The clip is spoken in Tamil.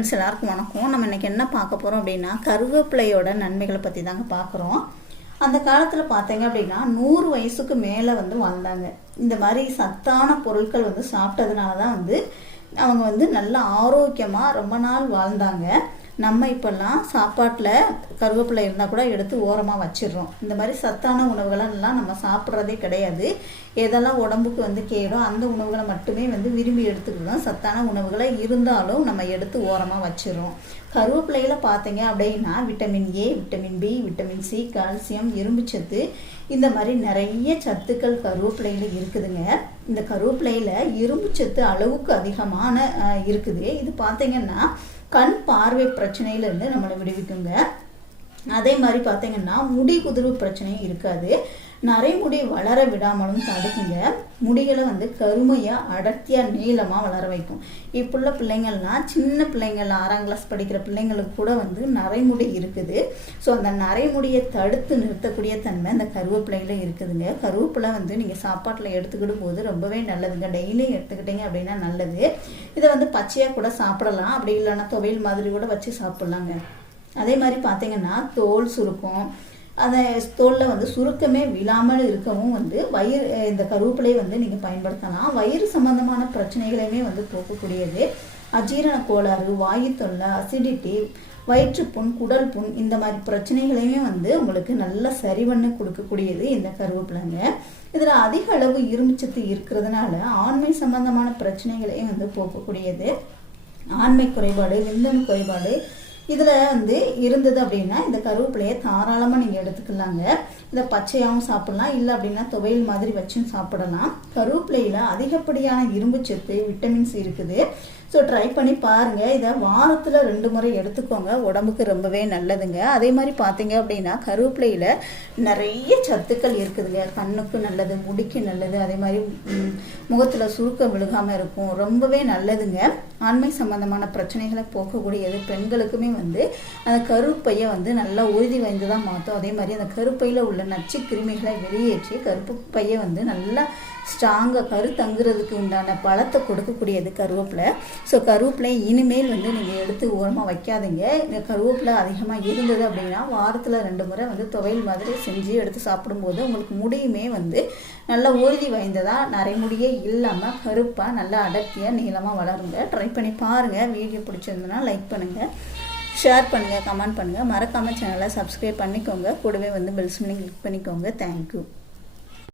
ஃப்ரெண்ட்ஸ் எல்லாருக்கும் வணக்கம். நம்ம இன்றைக்கி என்ன பார்க்க போகிறோம் அப்படின்னா கருவேப்பிலையோட நன்மைகளை பற்றி தாங்க பார்க்குறோம். அந்த காலத்தில் பார்த்தீங்க அப்படின்னா நூறு வயசுக்கு மேலே வந்து வாழ்ந்தாங்க. இந்த மாதிரி சத்தான பொருட்கள் வந்து சாப்பிட்டதுனால தான் வந்து அவங்க வந்து நல்ல ஆரோக்கியமாக ரொம்ப நாள் வாழ்ந்தாங்க. நம்ம இப்போல்லாம் சாப்பாட்டில் கருவேப்பிலை இருந்தால் கூட எடுத்து ஓரமாக வச்சிடுறோம். இந்த மாதிரி சத்தான உணவுகளெல்லாம் நம்ம சாப்பிட்றதே கிடையாது. எதெல்லாம் உடம்புக்கு வந்து கேடோ அந்த உணவுகளை மட்டுமே வந்து விரும்பி எடுத்துக்கிறோம் சத்தான உணவுகளை இருந்தாலும் நம்ம எடுத்து ஓரமாக வச்சிடுறோம். கருவேப்பிலையில் பார்த்தீங்க அப்படின்னா vitamin A vitamin B vitamin C calcium இரும்புச்சத்து இந்த மாதிரி நிறைய சத்துக்கள் கருவேப்பிலையில் இருக்குதுங்க. இந்த கருவேப்பிலையில் இரும்புச்சத்து அளவுக்கு அதிகமான அஹ், இருக்குது. இது பார்த்தீங்கன்னா கண் பார்வை பிரச்சனையிலேருந்து நம்மளை விடுவிக்குங்க. அதே மாதிரி பார்த்தீங்கன்னா முடி குதிர்வு பிரச்சனையும் இருக்காது. நரைமுடி வளர விடாமலும் தடுக்குங்க. முடிகளை வந்து கருமையாக அடர்த்தியாக நீளமாக வளர வைக்கும். இப்புள்ள பிள்ளைங்கள்லாம் சின்ன பிள்ளைங்கள் ஆறாம் கிளாஸ் படிக்கிற பிள்ளைங்களுக்கு கூட வந்து நரைமுடி இருக்குது. ஸோ அந்த நரைமுடியை தடுத்து நிறுத்தக்கூடிய தன்மை அந்த கருவேப்பிலையில் இருக்குதுங்க. கருவேப்பிலை வந்து நீங்கள் சாப்பாட்டில் எடுத்துக்கிடும் போது ரொம்பவே நல்லதுங்க. டெய்லியும் எடுத்துக்கிட்டீங்க அப்படின்னா நல்லது. இதை வந்து பச்சையாக கூட சாப்பிடலாம். அப்படி இல்லைன்னா துவையல் மாதிரி கூட வச்சு சாப்பிட்லாங்க. அதே மாதிரி பார்த்தீங்கன்னா தோல் சுருக்கம் அந்த தோலில் வந்து சுருக்கமே விழாமல் இருக்கவும் வந்து வயிறு இந்த கருவேப்பிலை வந்து நீங்கள் பயன்படுத்தலாம். வயிறு சம்பந்தமான பிரச்சனைகளையுமே வந்து போக்கக்கூடியது. அஜீரண கோளாறு வாயு தொல்லை அசிடிட்டி வயிற்றுப்புண் குடல் புண் இந்த மாதிரி பிரச்சனைகளையுமே வந்து உங்களுக்கு நல்ல சரி பண்ணி கொடுக்கக்கூடியது இந்த கருவேப்பிலைங்க. இதில் அதிக அளவு இரும்புச்சத்து இருக்கிறதுனால ஆண்மை சம்பந்தமான பிரச்சனைகளையும் வந்து போக்கக்கூடியது. ஆண்மை குறைபாடு விந்தன் குறைபாடு இதில் வந்து இருந்தது அப்படின்னா இந்த கருவேப்பிலையை தாராளமாக நீங்கள் எடுத்துக்கலாங்க. இதை பச்சையாகவும் சாப்பிடலாம் இல்லை அப்படின்னா துவையல் மாதிரி வச்சும் சாப்பிடலாம். கருவேப்பிலையில் அதிகப்படியான இரும்புச்சத்து விட்டமின்ஸ் இருக்குது. ஸோ ட்ரை பண்ணி பாருங்கள் இதை வாரத்தில் ரெண்டு முறை எடுத்துக்கோங்க. உடம்புக்கு ரொம்பவே நல்லதுங்க. அதே மாதிரி பார்த்தீங்க அப்படின்னா கருவேப்பிலையில் நிறைய சத்துக்கள் இருக்குதுங்க. கண்ணுக்கு நல்லது முடிக்கு நல்லது அதே மாதிரி முகத்தில் சுருக்கம் விழுகாமல் இருக்கும். ரொம்பவே நல்லதுங்க. ஆண்மை சம்பந்தமான பிரச்சனைகளை போக்கக்கூடியது பெண்களுக்குமே வந்து அந்த கருப்பையை வந்து நல்லா உறுதி வாய்ந்து தான் மாற்றும் அதே மாதிரி அந்த கருப்பையில் உள்ள நச்சு கிருமிகளை வெளியேற்றி கருப்பு பையை வந்து நல்லா ஸ்ட்ராங்காக கரு தங்குறதுக்கு உண்டான பழத்தை கொடுக்கக்கூடியது கருவேப்பிலை. ஸோ கருவேப்பிலை இனிமேல் வந்து நீங்கள் எடுத்து ஓரமாக வைக்காதீங்க. இந்த கருவேப்பிலை அதிகமாக இருந்தது அப்படின்னா வாரத்தில் ரெண்டு முறை வந்து துவையல் மாதிரி செஞ்சு எடுத்து சாப்பிடும்போது உங்களுக்கு முடியுமே வந்து நல்ல உறுதி வாய்ந்ததாக நரைமுடியே இல்லாமல் கருப்பாக நல்லா அடர்த்தியாக நீளமாக வளருங்க. ட்ரை பண்ணி பாருங்கள் வீடியோ பிடிச்சிருந்ததுன்னா லைக் பண்ணுங்கள் ஷேர் பண்ணுங்கள் கமெண்ட் பண்ணுங்கள் மறக்காமல் சேனலை சப்ஸ்கிரைப் பண்ணிக்கோங்க. கூடவே வந்து பெல்ஸ் பண்ணி கிளிக் பண்ணிக்கோங்க. தேங்க்யூ